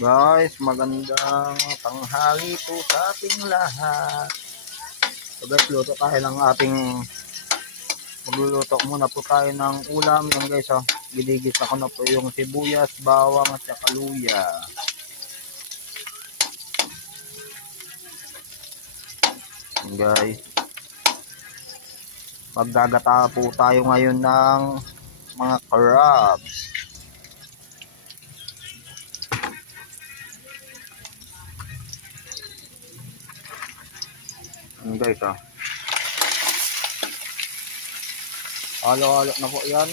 Guys, magandang tanghali po sa ating lahat. So guys, luto tayo ng ating magluluto muna po tayo ng ulam yan guys. Gidigisa ko na po yung sibuyas, bawang at saka luya. Yan guys, maggagata po tayo ngayon ng mga crabs. Yan guys, halo-halo na po yan.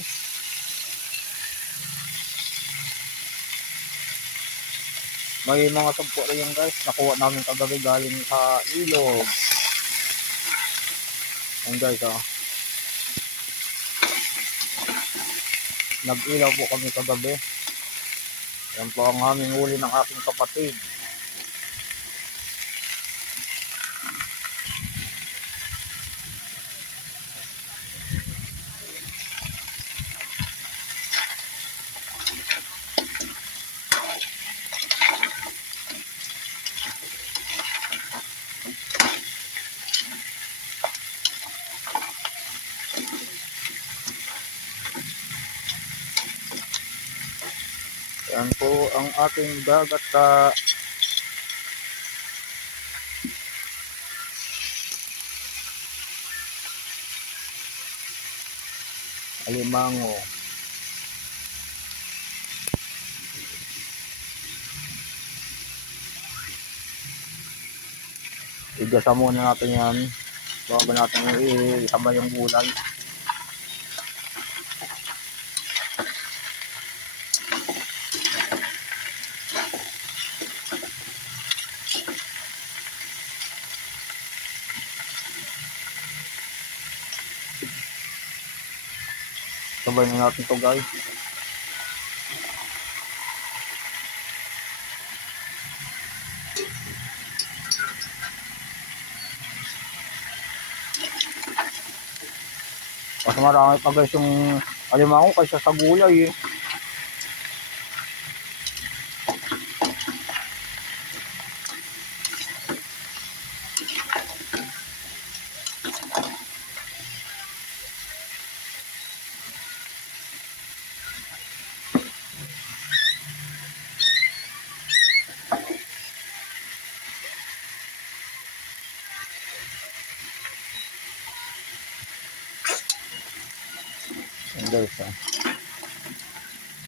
May mga tagpo rin yan guys, nakuha namin kagabi galing sa ilog. Yan guys, nag-ilaw po kami kagabi. Yan po ang aming huli ng aking kapatid. Yan po ang aking gagata. Alimango. Igasa muna natin yan bago natin isama yung gulay. Sabay na natin to guys. Mas marami pa guys yung alimango kaysa sa gulay eh. Yan guys,